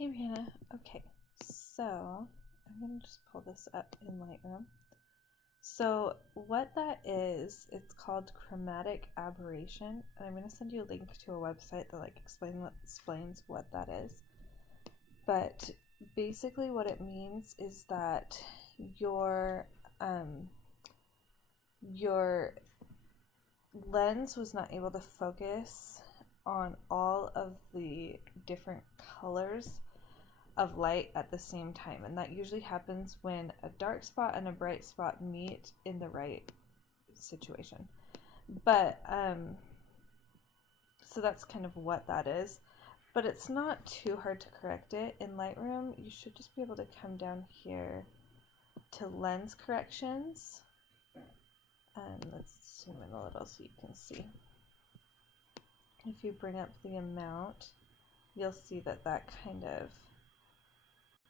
Hey Rheanna, okay, so I'm going to just pull this up in Lightroom. So what that is, it's called Chromatic Aberration, and I'm going to send you a link to a website that explains what that is. But basically what it means is that your your lens was not able to focus on all of the different colors of light at the same time, and that usually happens when a dark spot and a bright spot meet in the right situation. But so that's kind of what that is, but it's not too hard to correct it. In Lightroom you should just be able to come down here to lens corrections, and let's zoom in a little so you can see. If you bring up the amount, you'll see that that kind of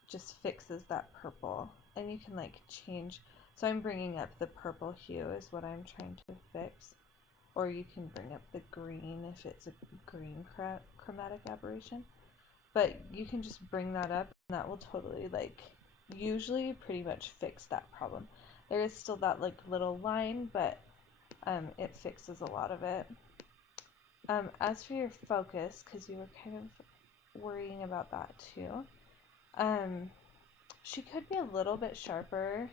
just fixes that purple, and you can like change. So I'm bringing up the purple hue is what I'm trying to fix, or you can bring up the green if it's a green chromatic aberration, but you can just bring that up and that will totally usually pretty much fix that problem. There is still that little line, but it fixes a lot of it. As for your focus, because you were kind of worrying about that too, she could be a little bit sharper.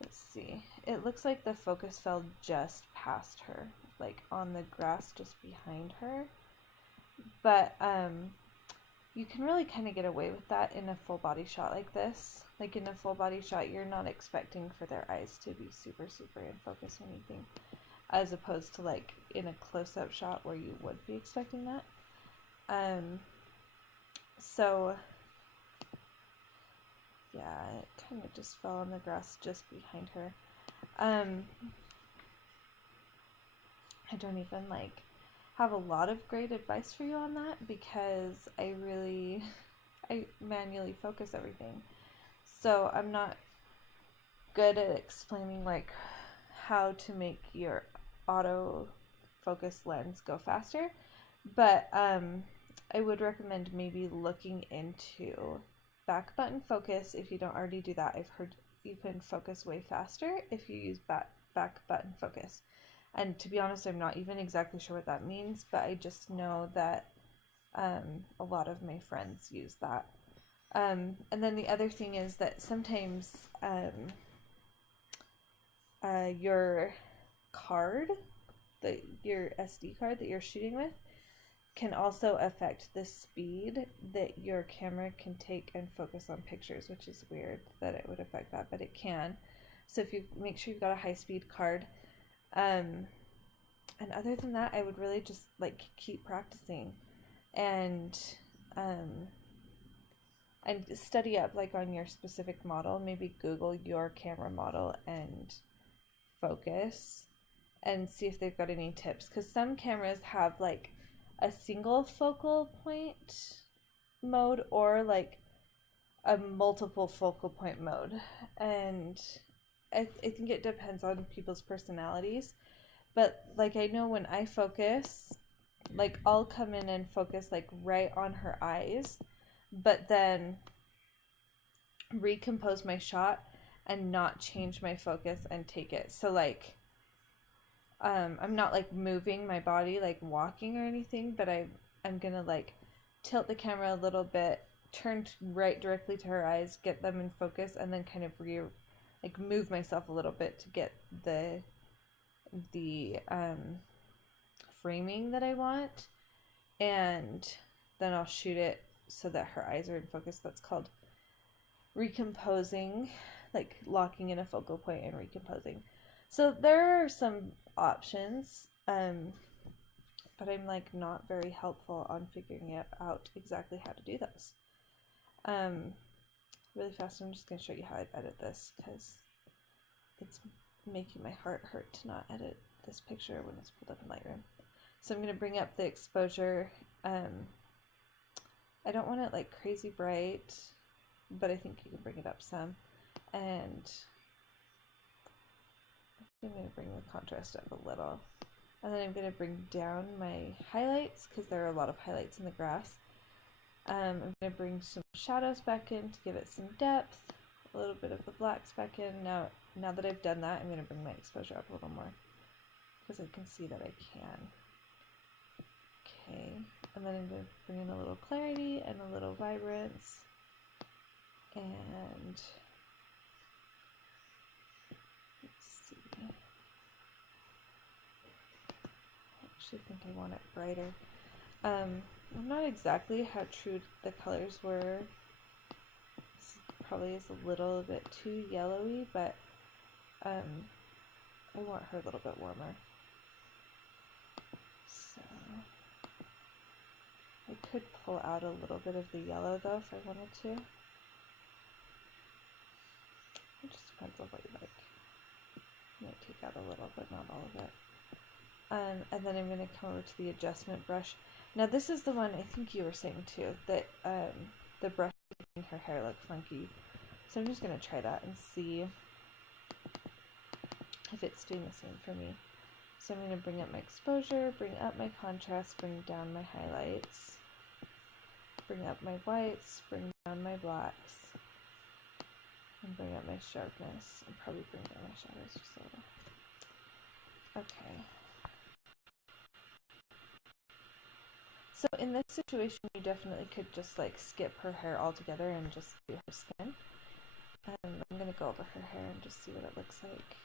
Let's see. It looks like the focus fell just past her, like on the grass just behind her. But you can really kind of get away with that in a full body shot like this. Like in a full body shot, you're not expecting for their eyes to be super in focus or anything, as opposed to like in a close-up shot where you would be expecting that. So yeah, it kind of just fell on the grass just behind her. I don't even have a lot of great advice for you on that, because I manually focus everything. So I'm not good at explaining how to make your autofocus lens go faster, but I would recommend maybe looking into back button focus. If you don't already do that, I've heard you can focus way faster if you use back button focus. And to be honest, I'm not even exactly sure what that means, but I just know that a lot of my friends use that. And then the other thing is that sometimes your card, your SD card that you're shooting with, can also affect the speed that your camera can take and focus on pictures, which is weird that it would affect that, but it can. So if you make sure you've got a high-speed card. And other than that, I would really just keep practicing and study up on your specific model. Maybe Google your camera model and focus and see if they've got any tips, because some cameras have a single focal point mode or a multiple focal point mode, and I think it depends on people's personalities. But I know when I focus, I'll come in and focus right on her eyes, but then recompose my shot and not change my focus and take it. So I'm not moving my body walking or anything, but I'm gonna tilt the camera a little bit, turn right directly to her eyes, get them in focus, and then kind of move myself a little bit to get the framing that I want, and then I'll shoot it so that her eyes are in focus. That's called recomposing, locking in a focal point and recomposing. So there are some options, but I'm not very helpful on figuring out exactly how to do those. Really fast, I'm just going to show you how I edit this, because it's making my heart hurt to not edit this picture when it's pulled up in Lightroom. So I'm going to bring up the exposure. I don't want it crazy bright, but I think you can bring it up some. And I'm going to bring the contrast up a little. And then I'm going to bring down my highlights, because there are a lot of highlights in the grass. I'm going to bring some shadows back in to give it some depth, a little bit of the blacks back in. Now that I've done that, I'm going to bring my exposure up a little more because I can see that I can. Okay, and then I'm going to bring in a little clarity and a little vibrance. And let's see. I actually think I want it brighter. I'm not exactly how true the colors were. This probably is a little bit too yellowy, but I want her a little bit warmer. So I could pull out a little bit of the yellow though if I wanted to. It just depends on what you like. I might take out a little, but not all of it. And then I'm going to come over to the adjustment brush. Now this is the one I think you were saying too, that the brush is making her hair look funky. So I'm just going to try that and see if it's doing the same for me. So I'm going to bring up my exposure, bring up my contrast, bring down my highlights, bring up my whites, bring down my blacks, and bring up my sharpness, and probably bring down my shadows just a little. Okay. So in this situation, you definitely could just like skip her hair altogether and just do her skin. I'm going to go over her hair and just see what it looks like.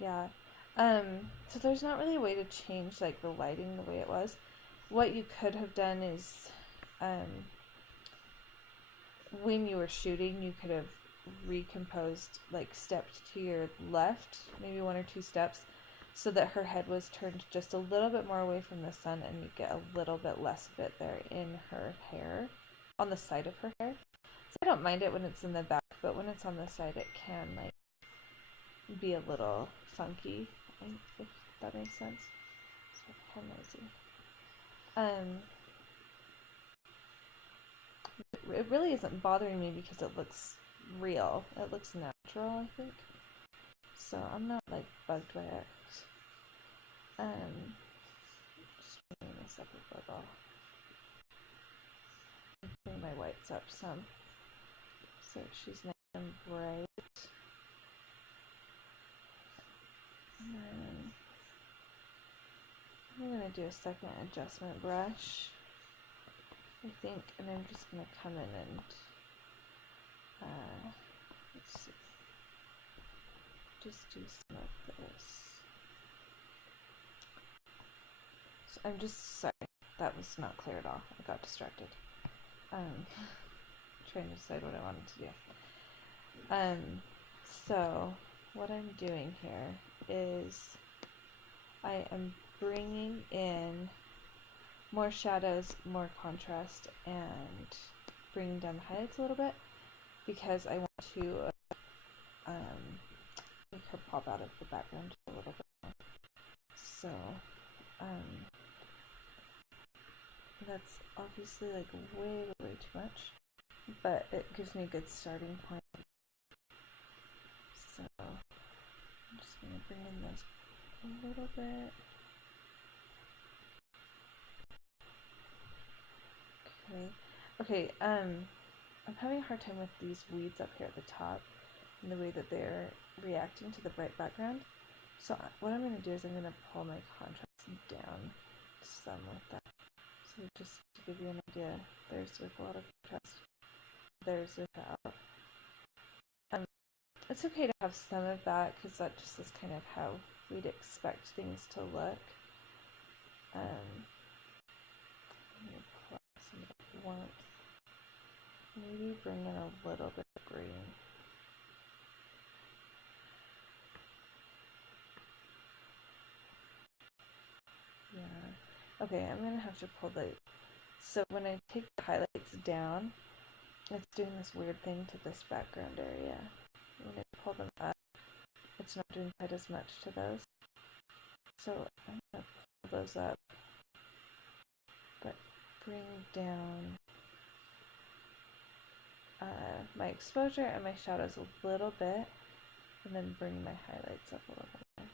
Yeah. So there's not really a way to change like the lighting the way it was. What you could have done is when you were shooting, you could have recomposed, like stepped to your left, maybe 1 or 2 steps, so that her head was turned just a little bit more away from the sun, and you get a little bit less of it there in her hair, on the side of her hair. So I don't mind it when it's in the back, but when it's on the side, it can like be a little funky, if that makes sense. So kind of noisy. It really isn't bothering me because it looks real. It looks natural, I think. So I'm not like bugged by it. Just bringing this up a little. Bring my whites up some, so she's nice and bright. And then I'm gonna do a second adjustment brush, I think, and I'm just gonna come in and let's see, just do some of this. So I'm just sorry, that was not clear at all. I got distracted. Trying to decide what I wanted to do. So what I'm doing here is I am bringing in more shadows, more contrast, and bringing down the highlights a little bit because I want to make her pop out of the background a little bit more. So that's obviously like way too much, but it gives me a good starting point. So I'm just going to bring in those a little bit. Okay, I'm having a hard time with these weeds up here at the top and the way that they're reacting to the bright background. So what I'm going to do is I'm going to pull my contrast down some with that. So just to give you an idea, there's with a lot of contrast, there's without. It's okay to have some of that because that just is kind of how we'd expect things to look. I'm going to apply some of the warmth. Maybe bring in a little bit of green. Yeah. Okay, I'm going to have to pull the... So when I take the highlights down, it's doing this weird thing to this background area. When I pull them up, it's not doing quite as much to those. So I'm going to pull those up, but bring down my exposure and my shadows a little bit, and then bring my highlights up a little bit more.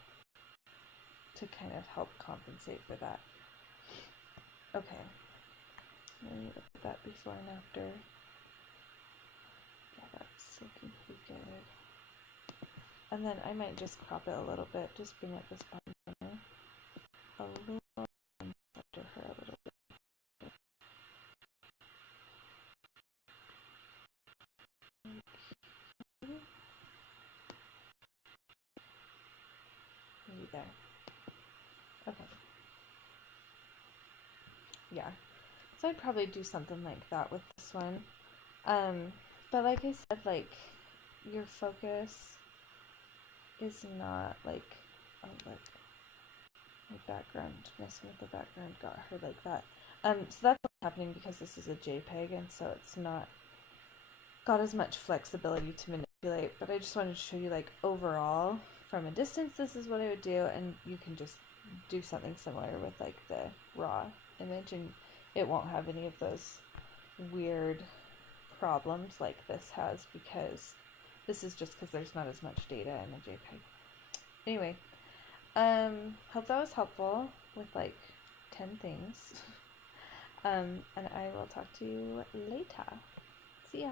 to kind of help compensate for that. Okay, let me look at that before and after. Yeah, that's looking pretty good. And then I might just crop it a little bit, just bring up this bottom corner a little under her a little bit. Maybe there. Okay. Yeah. So I'd probably do something like that with this one. But like I said, like your focus is not like, oh look, my background, messing with the background got her like that. So that's what's happening because this is a JPEG and so it's not got as much flexibility to manipulate, but I just wanted to show you like overall from a distance this is what I would do, and you can just do something similar with like the raw image and it won't have any of those weird problems like this has, because this is just because there's not as much data in a JPEG. Anyway, hope that was helpful with like 10 things. And I will talk to you later. See ya.